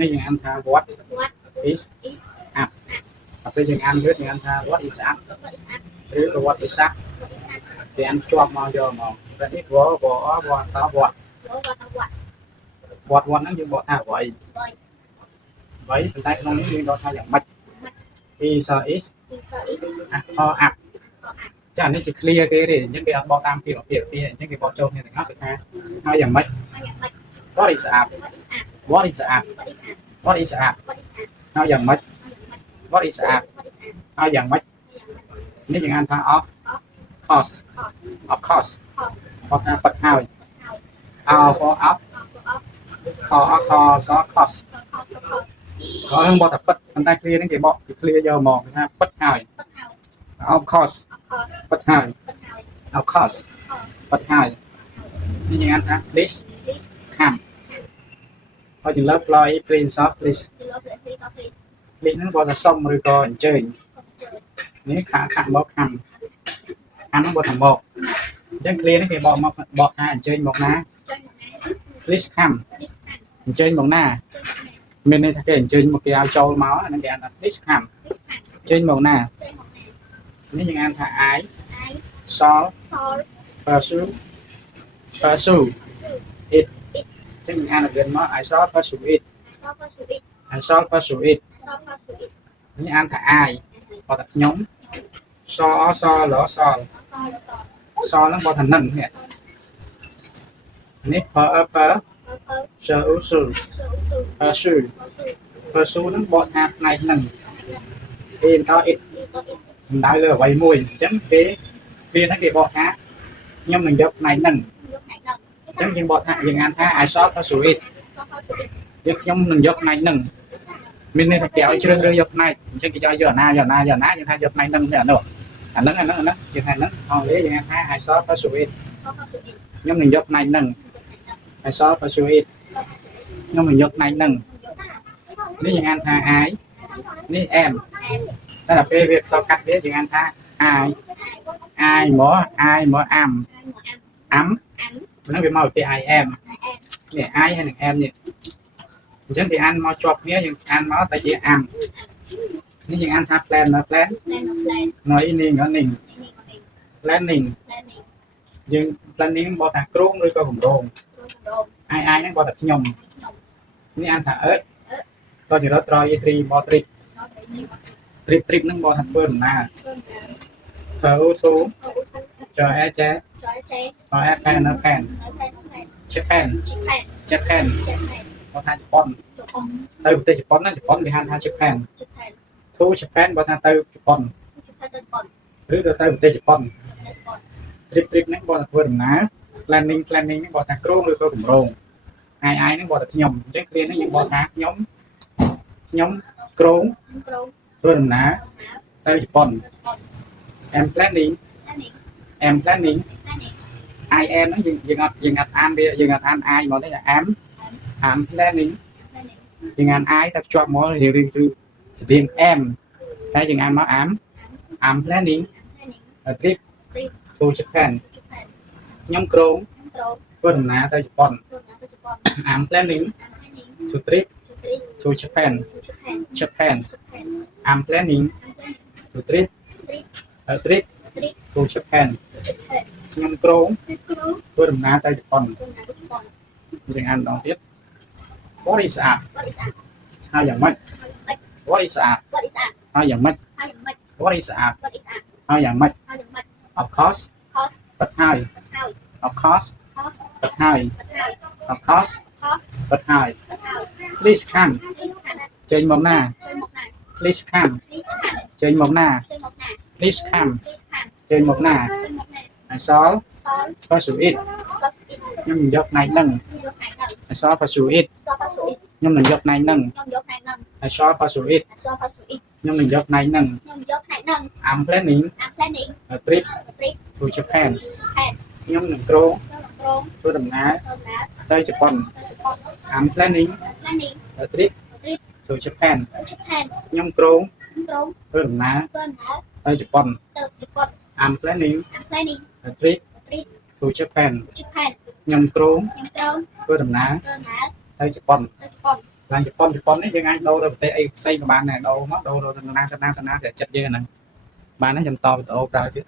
នេះយើងអានថា what is up ពេលយើងអានវាយើងអានថា what is up ឬក៏ what is up វាអានជាប់មកយកមកតែនេះ what ត what ហ្នឹងយើងបកថាអ្វីប៉ុន្តែក្នុងនេះយើងបកថាយ៉ាងម៉េច is or up ចានេះជា clear គេទេអញ្ចឹងគេអត់បកតាមពីអញ្ចឹងគេបកចូលគ្នាទាំងអស់គឺថាហើយយ៉ាងម៉េច what is up what is up what is up ហើយយ៉ាងម៉េច what is up ហើយយ៉ាងម៉េចនេះយើងអានថា of course បកថាពិតហើយ for up for cost ក៏នឹងបកថាពិតប៉ុន្តែ clear ហ្នឹងគេបកគេ clear យកមកថាពិតហើយ of course ពិតហើយ of course ពិតហើយនេះយើងអានថា please come ហើយយើងលើក employee please please ហ្នឹងបកថាសុំឬក៏អញ្ជើញនេះខាក់មកខាំហ្នឹងបកថាមកអញ្ចឹង clear នេះគេបកមកបកថាអញ្ជើញមកណា please come អញ្ជើញមកណាមានន័យថាគេអញ្ជើញមកគេឲ្យចូលមកអាហ្នឹងគេអានថា please come អញ្ជើញមកណានេះយើងអានថា I shall pursue it ចឹងយើងអានagain មក I shall pursue it នេះអានថា I បកថាខ្ញុំ shall ហ្នឹងបកថានឹងនេះ pursue ហ្នឹងបកថាផ្នែកនឹងគេបន្ត it សំដៅលើអ្វីមួយអញ្ចឹងគេហ្នឹងគេបកថាខ្ញុំនឹងយកផ្នែកហ្នឹងអញ្ចឹងយើងបកថាយើងអានថា I shall pursue it យើងខ្ញុំនឹងយកផ្នែកហ្នឹងមានន័យថាគេឲ្យជ្រើសរើសយកផ្នែកអញ្ចឹងគេឲ្យយកអាណាយើងថាយកផ្នែកហ្នឹងទេអាហ្នឹងយើងថាហ្នឹងអង់គ្លេសយើងថា I shall pursue it ខ្ញុំនឹងយកផ្នែកហ្នឹង I shall pursue it ខ្ញុំនឹងយកផ្នែកហ្នឹងនេះយើងអានថា I នេះ am តែដល់ពេលវាខ្សោយកាត់វាយើងអានថា I មក am ហ្នឹងវាមកពី I am នេះ I ហើយនឹង am នេះអញ្ចឹងគេអានមកជាប់គ្នាយើងអានមកតែជា am នេះយើងអានថា plan នៅ plan នៅនេះ planning យើង planning បកថាគ្រោងឬក៏គម្រោង I ហ្នឹងបកថាខ្ញុំនេះអានថាក៏ជារត់ត្រយត្រីបក trip ហ្នឹងបកថាធ្វើដំណើរធ្វើទូចែចេpen នៅ pen Japan បកថាជប៉ុនទៅប្រទេសជប៉ុនណាជប៉ុនគេហៅថា Japan to Japan បកថាទៅជប៉ុនឬទៅប្រទេសជប៉ុន trip ហ្នឹងបកថាធ្វើដំណើរ planning ហ្នឹងបកថាគ្រោងឬក៏គម្រោង I ហ្នឹងបកថាខ្ញុំអញ្ចឹងគ្រានេះយើងបកថាខ្ញុំគ្រោងធ្វើដំណើរទៅជប៉ុន am planning I am ហ្នឹងយើងអត់អានវាយើងអត់អាន I មកទេ am planning យើងអាន I តែភ្ជាប់មកឬស្ទៀង am តែយើងអានមក am planning a trip to Japan ខ្ញុំគ្រោងធ្វើដំណើរទៅជប៉ុន I'm planning to trip to Japan I'm planning to trip to Japan ខ្ញុំគ្រោងធ្វើដំណើរទៅជប៉ុនយើងអានម្ដងទៀត What is up ហើយយ៉ាងម៉េច What is up ហើយយ៉ាងម៉េច What is up ហើយយ៉ាងម៉េច Of course ពិតហើយ Of course ពិតហើយ Of course ពិតហើយ Please come ចេញមកណា Please come ចេញមកណា Please come ចេញមកណា I shall pursue it ខ្ញុំនឹងយកផ្នែកហ្នឹង I shall pursue it ខ្ញុំនឹងយកផ្នែកហ្នឹង I shall pursue it ខ្ញុំនឹងយកផ្នែកហ្នឹង I'm planning a trip to Japan ខ្ញុំនឹងគ្រោងធ្វើដំណើរទៅជប៉ុន I'm planning a trip to Japan ខ្ញុំគ្រោងធ្វើដំណើរទៅជប៉ុន I'm planning a trip to Japan ខ្ញុំគ្រោងធ្វើដំណើរទៅជប៉ុន ឡើងជប៉ុននេះយើងអាចដូរទៅប្រទេសអីផ្សេងក៏បានដែរដូរមកដូរទៅណាទៅណាទៅណាsẽចិត្តយើងហ្នឹងបានហ្នឹងខ្ញុំតវីដេអូប្រើទៀត